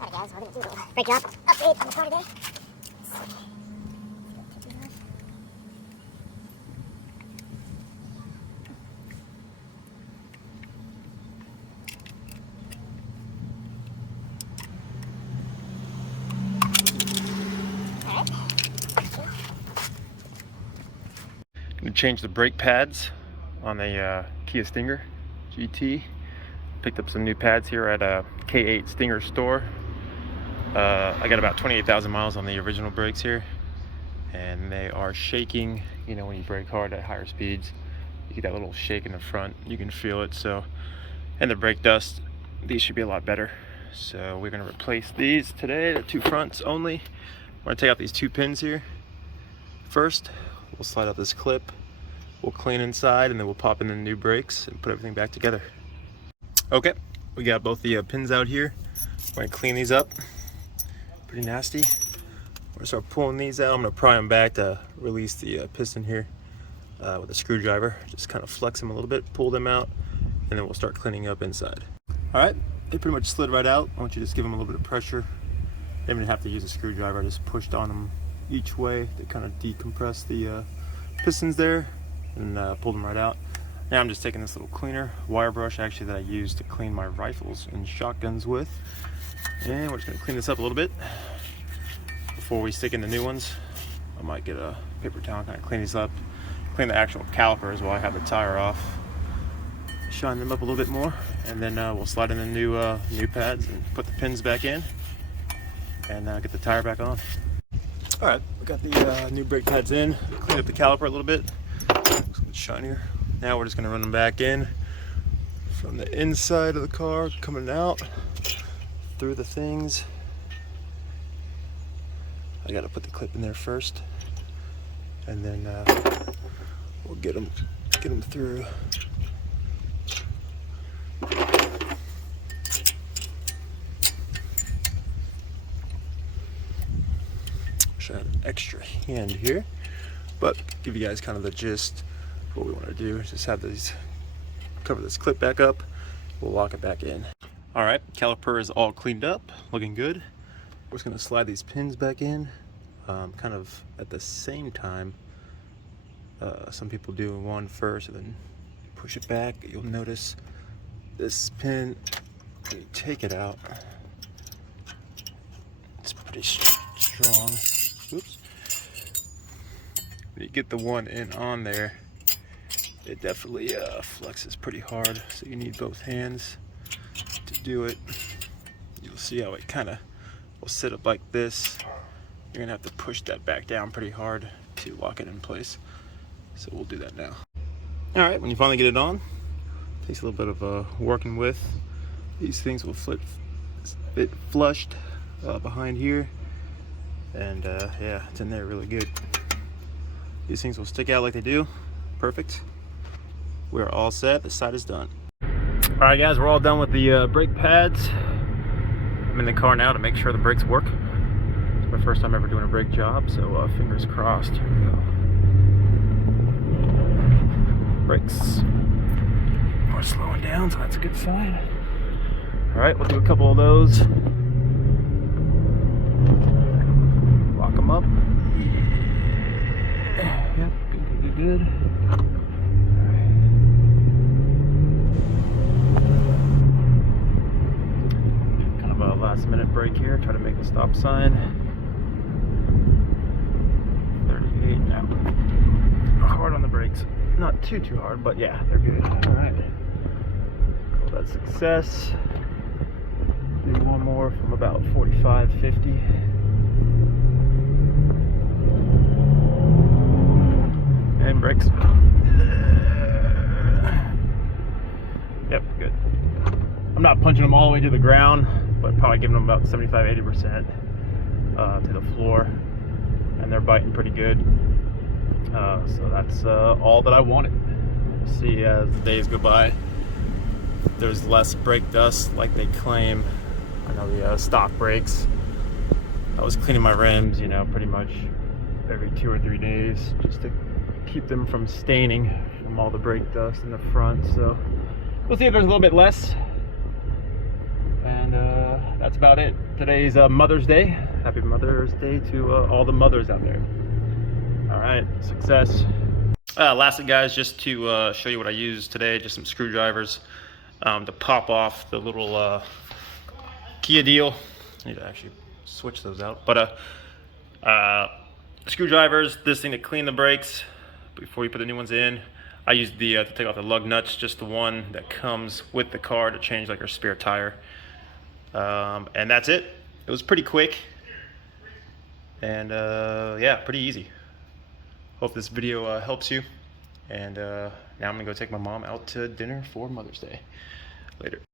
Alright guys, we're gonna do a brake job update on the car today. Gonna change the brake pads on the Kia Stinger GT. Picked up some new pads here at a K8 Stinger store. I got about 28,000 miles on the original brakes here, and they are shaking. You know, when you brake hard at higher speeds, you get that little shake in the front. You can feel it. So, and the brake dust, these should be a lot better. So we're gonna replace these today, the two fronts only. We're gonna take out these two pins here. First, we'll slide out this clip, we'll clean inside, and then we'll pop in the new brakes and put everything back together. Okay, we got both the pins out here. We're gonna clean these up. Pretty nasty. We're gonna start pulling these out. I'm gonna pry them back to release the piston here with a screwdriver. Just kind of flex them a little bit, pull them out, and then we'll start cleaning up inside. All right, they pretty much slid right out. I want you to just give them a little bit of pressure. Didn't even have to use a screwdriver. I just pushed on them each way to kind of decompress the pistons there and pulled them right out. Now I'm just taking this little cleaner, wire brush actually, that I use to clean my rifles and shotguns with. And we're just gonna clean this up a little bit before we stick in the new ones. I might get a paper towel and kind of clean these up. Clean the actual calipers while I have the tire off. Shine them up a little bit more, and then we'll slide in the new pads and put the pins back in and get the tire back on. All right, we got the new brake pads in. Cleaned up the caliper a little bit. Looks a bit shinier. Now we're just gonna run them back in from the inside of the car, coming out through the things. I gotta put the clip in there first, and then we'll get them through. Wish I had an extra hand here, but give you guys kind of the gist. What we want to do is just have these, cover this clip back up, we'll lock it back in. All right, caliper is all cleaned up, looking good. We're just going to slide these pins back in, kind of at the same time. Some people do one first and then push it back. You'll notice this pin, when you take it out, it's pretty strong. Oops. When you get the one in on there, it definitely flexes pretty hard, so you need both hands to do it. You'll see how it kind of will sit up like this. You're gonna have to push that back down pretty hard to lock it in place. So we'll do that now. All right, when you finally get it on, it takes a little bit of working with. These things will fit flushed behind here, and yeah, it's in there really good. These things will stick out like they do. Perfect. We're all set. This side is done. All right, guys, we're all done with the brake pads. I'm in the car now to make sure the brakes work. It's my first time ever doing a brake job, so fingers crossed. Here we go. Brakes are slowing down, so that's a good sign. All right, we'll do a couple of those. Lock them up. Yep, good. Kind of a last minute break here. Try to make the stop sign. 38 now. Hard on the brakes. Not too hard, but yeah, they're good. All right. Call that success. Do one more from about 45, 50. And brakes. Yep, good. I'm not punching them all the way to the ground, but probably giving them about 75-80% to the floor, and they're biting pretty good. So that's all that I wanted. See, as the days go by, there's less brake dust like they claim. I know the stock brakes. I was cleaning my rims, you know, pretty much every 2 or 3 days, just to keep them from staining from all the brake dust in the front. So we'll see if there's a little bit less, and that's about it. Today's Mother's Day. Happy Mother's Day to all the mothers out there. All right, success. Lastly, guys, just to show you what I used today, just some screwdrivers to pop off the little Kia deal. I need to actually switch those out. But screwdrivers, this thing to clean the brakes before you put the new ones in. I used the to take off the lug nuts, just the one that comes with the car to change like your spare tire. And that's it. It was pretty quick. And yeah, pretty easy. Hope this video helps you. And now I'm gonna go take my mom out to dinner for Mother's Day. Later.